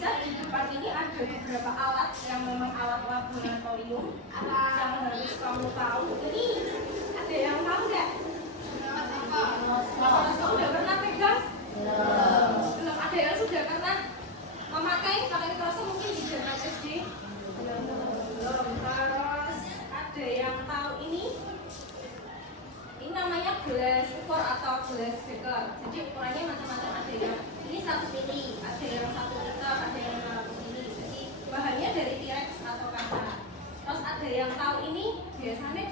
Bisa di depan ini ada beberapa alat yang memang alat laboratorium yang harus kamu tahu. Ini ada yang tahu nggak? Kamu udah pernah pegang? Belum. Ada yang sudah pernah memakai mikroskop mungkin di zaman SD? Belum. Terus ada yang tahu ini? Ini namanya gelas ukur atau gelas beker. Jadi ukurannya macam-macam, ada yang ini 1 mili, ada yang 1 liter, ada yang 500 mili. Jadi bahannya dari T-Rex atau kaca. Terus ada yang tahu ini biasanya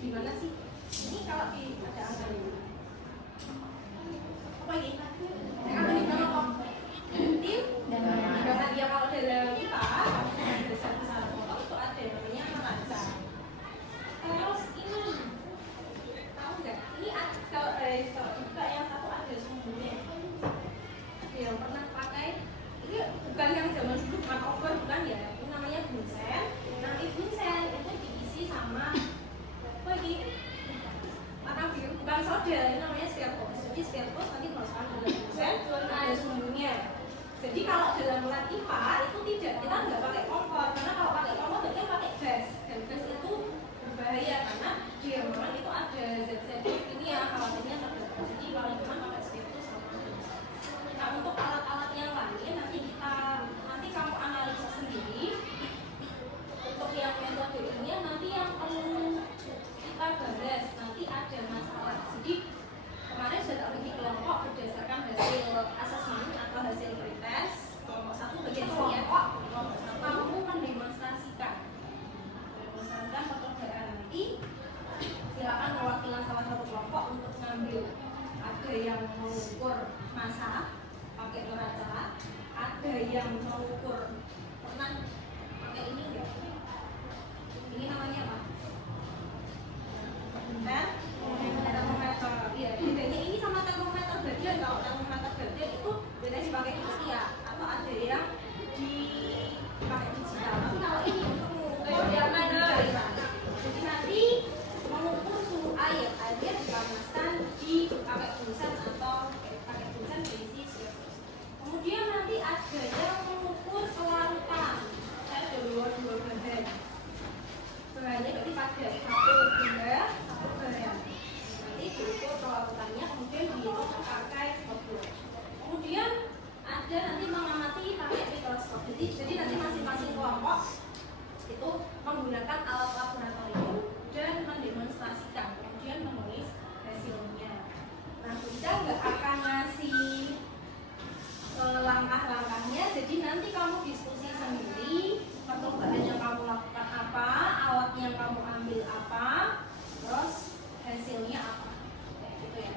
di mana sih? Ini kalau di ada angka ini. Apa ini? Angka di mana kok? Tim dan dia kalau dalam IPA besar-besar itu ada namanya kaca. Terus ini tahu nggak? Ini kalau juga yang satu ada sumbunya. Ada yang pernah pakai? Ini bukan yang zaman dulu, bukan obor, bukan ya. Ini namanya bunsen. Nanti bunsen itu diisi sama apa ini? Makan biru, bukan soda. Ini namanya spirtus. Jadi spirtus nanti dimasukkan ke dalam bunsen, ada sumbunya. Jadi kalau dalam kelas IPA itu tidak, kita nggak pakai kompor. Karena kalau pakai kompor berarti pakai gas. Dan gas itu berbahaya karena di ruangan itu ada zat-zat ini ya, khawatirnya terbakar. Jadi paling cuma pakai spiritus sama gas. Nah untuk alat-alat yang lain nanti kamu analisa sendiri. Untuk yang metode ini nanti yang perlu kita bahas nanti ada masalah. Jadi kemarin sudah tak bagi kelompok berdasarkan hasil asesmen atau hasil pretest. Kelompok 1 bagian sini ya. Kelompok 1 kamu mendemonstrasikan percobaan nanti. Silakan perwakilan salah satu kelompok untuk mengambil. Ada yang mengukur massa pakai neraca, ada yang mengukur pernah pakai ini enggak? Ini namanya apa? Termometer. Iya, bedanya ini sama termometer badan. Kalau termometer badan itu bedanya dipakai usia atau ada yang dipakai digital. Tapi kalau ini untuk mengukur yang mana? Jadi nanti mengukur suhu air, airnya dipanaskan dipakai bunsen atau pakai bunsen berisi spiritus. Kemudian nanti ada yang mengukur kelarutan. Saya sudah bawa 2 bahan. Bahannya berarti padat, 1 gula, 1 garam. Nanti diukur kelarutannya, kemudian dihitung pakai stopwatch. Kemudian ada nanti mengamati pakai mikroskop. Jadi nanti masing-masing kelompok itu menggunakan alat laboratorium dan mendemonstrasikan, kemudian menulis hasilnya. Nah, kita nggak akan ngasih langkah-langkahnya, jadi nanti kamu diskusi sendiri, percobaan yang kamu lakukan apa, alat yang kamu ambil apa, terus hasilnya apa. Kayak gitu ya.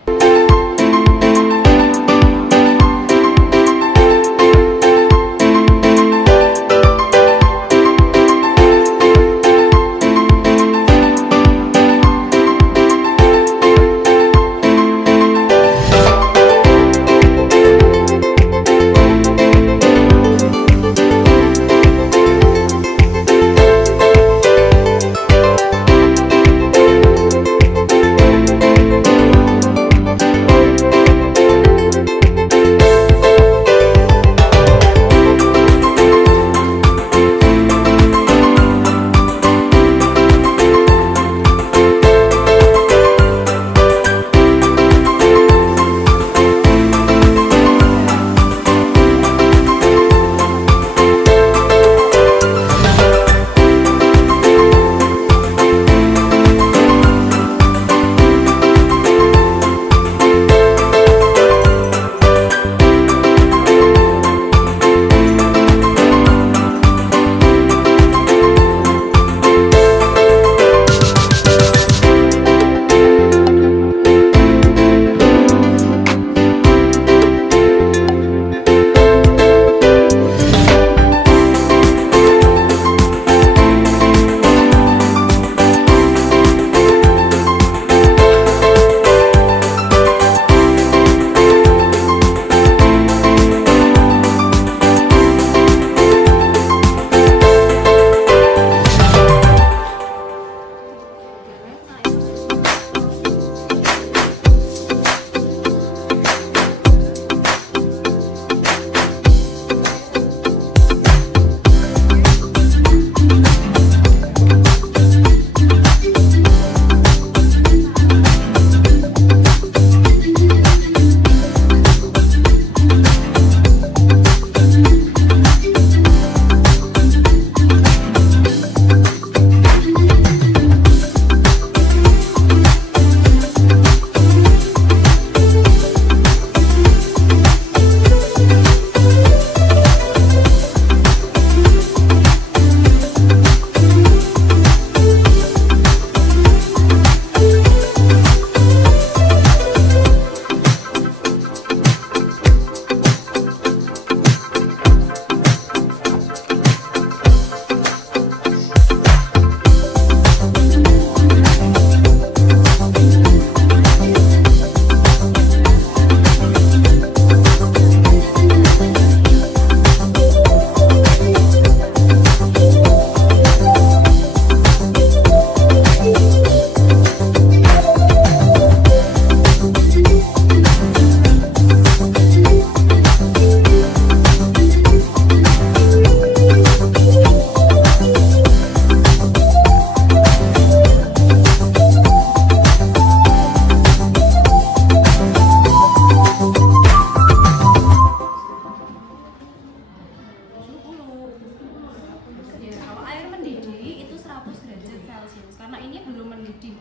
karena ini belum mendidih,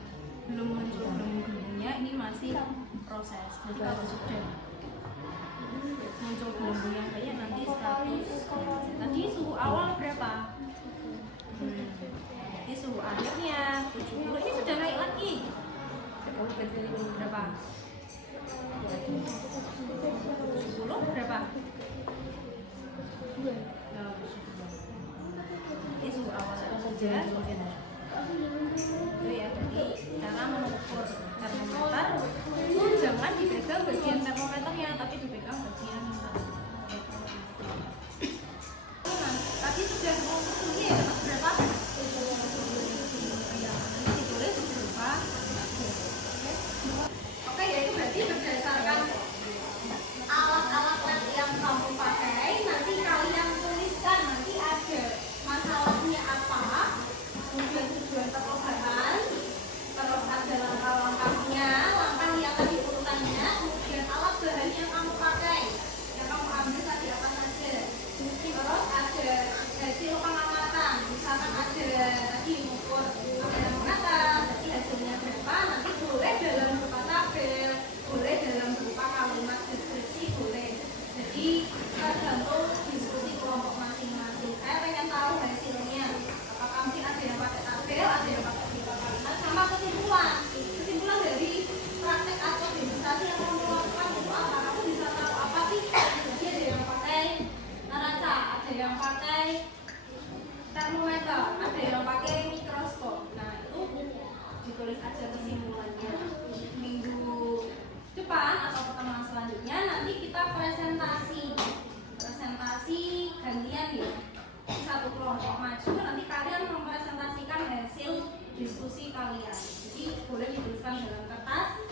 belum muncul gelembungnya, ini masih proses. Jadi kalau sudah muncul gelembung yang banyak nanti 100. Tadi suhu awal berapa? Ini suhu akhirnya 70. Ini sudah naik lagi. Berapa? 70 berapa? Ini suhu awal saja. Itu ya, jadi cara mengukur termometer itu jangan dipegang bagian termometernya, tapi dipegang bagian tadi sudah suhunya ya berapa? Ya, nanti ditulis berapa? Oke, ya itu berarti berdasarkan alat-alat lab yang kamu pakai, nanti kalian tuliskan nanti ada masalahnya apa, kemudian tujuan percobaan, terus ada langkah-langkahnya, langkah yang tadi urutannya, kemudian alat bahan yang kamu pakai, yang kamu ambil tadi apa saja, terus ada hasil pengamatan, misalkan ada tadi ukur kamera mengatas, tadi hasilnya berapa, nanti boleh dalam berupa tabel, boleh dalam berupa kalimat deskripsi, boleh. Jadi tergantung diskusi kelompok masing-masing. Saya pengen tahu hasilnya, apakah mungkin ada yang pakai tabel, ada yang pakai berupa kalimat, sama kesimpulan dari praktek atau demonstrasi yang kamu lakukan itu apa? Kamu bisa tahu apa sih? Jadi ada yang pakai neraca, ada yang pakai termometer, ada yang pakai mikroskop. Nah itu ditulis aja kesimpulannya. Minggu depan atau pertemuan selanjutnya nanti kita presentasi gantian ya, satu kelompok maju, nanti kalian mempresentasikan hasil diskusi kalian. Jadi boleh dituliskan dalam kertas,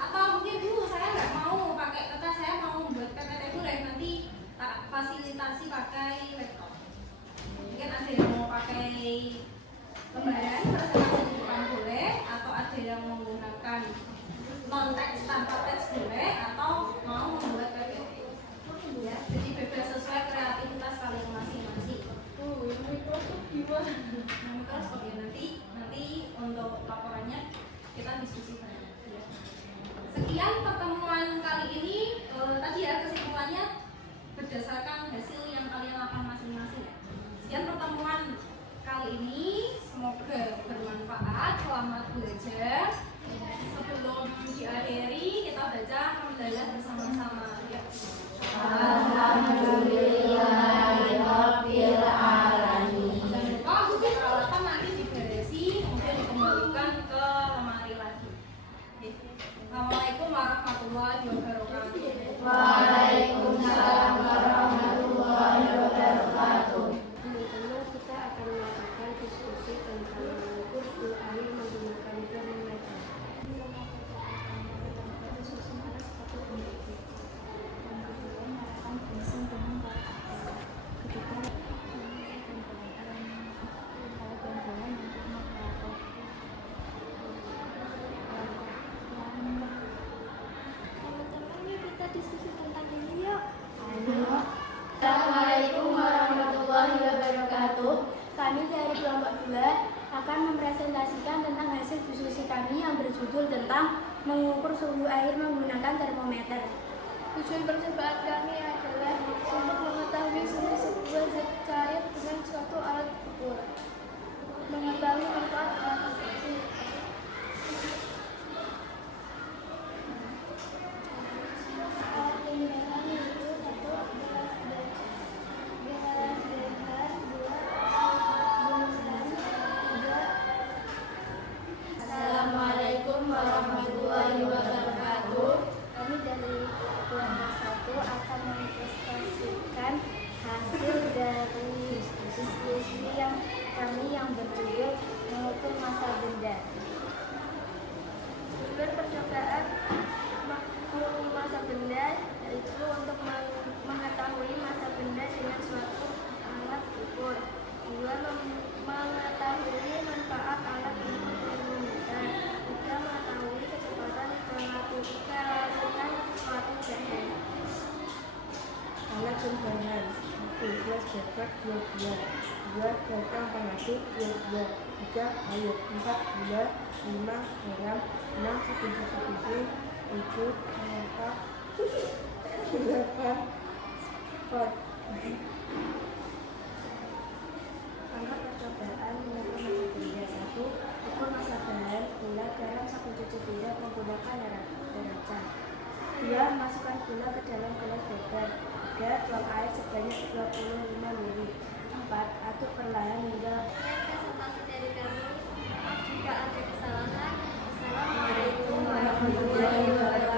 atau mungkin dulu saya nggak mau pakai kertas, saya mau buat PPT boleh, nanti tak fasilitasi pakai laptop. Mungkin ada yang mau pakai lembaran presentasi di depan boleh, atau ada yang menggunakan non teks tanpa teks boleh, atau mau membuat PPT ya. Jadi bebas sesuai kreativitas kalian masing-masing. Yang mikroskop gimana? Yang mikroskop ya nanti untuk laporannya kita diskusikan ya. Sekian pertemuan kali ini. Tadi ya kesimpulannya berdasarkan hasil yang kalian lakukan masing-masing ya. Sekian pertemuan kali ini, semoga bermanfaat. Selamat belajar. Sebelum diakhiri kita baca hamdalah bersama-sama ya. Alhamdulillahirabbil alamin. Jangan lupa peralatan nanti diberesi kemudian dikembalikan ke lemari lagi. Assalamualaikum warahmatullahi wabarakatuh. Waalaikumsalam warahmatullahi wabarakatuh. Teman-teman, kita akan melakukan diskusi tentang mengukur suhu air menggunakan termometer. Assalamualaikum warahmatullahi wabarakatuh. Kami dari kelompok 2 akan mempresentasikan tentang hasil diskusi kami yang berjudul tentang mengukur suhu air menggunakan termometer. Tujuan percobaan kami adalah untuk mengetahui suhu sebuah zat cair dengan suatu alat ukur. Mengetahui manfaat alat ukur. Alat timbangan yaitu 1 gelas behar, 2 gunungan, 3. Assalamualaikum warahmatullahi wabarakatuh. Kami dari kelompok 1 akan mempresentasikan hasil dari diskusi kami yang berjudul mengukur massa benda. Tujuan percobaan mengukur massa benda yaitu untuk mengetahui massa benda dengan suatu alat ukur. 2. Mengetahui manfaat alat ukur termometer. 3. Mengetahui kecepatan kelautan suatu bahan. Alat timbangan. gelas beker 22, 2 garam pengaduk 22, 3 air, 4 gula, 5 garam, 6 sebiji sebiji, 7 ternyata 8 spot. Angka percobaan menggunakan masak benda. 1. Ukur masak bahan gula garam 1 cuci piring menggunakan deracan. 2. Masukkan gula ke dalam gelas beker. 3. Tuang air sebanyak 25 ml. 4. Aduk perlahan hingga. Sekian presentasi dari kami. Maaf jika ada kesalahan. Assalamualaikum warahmatullahi wabarakatuh.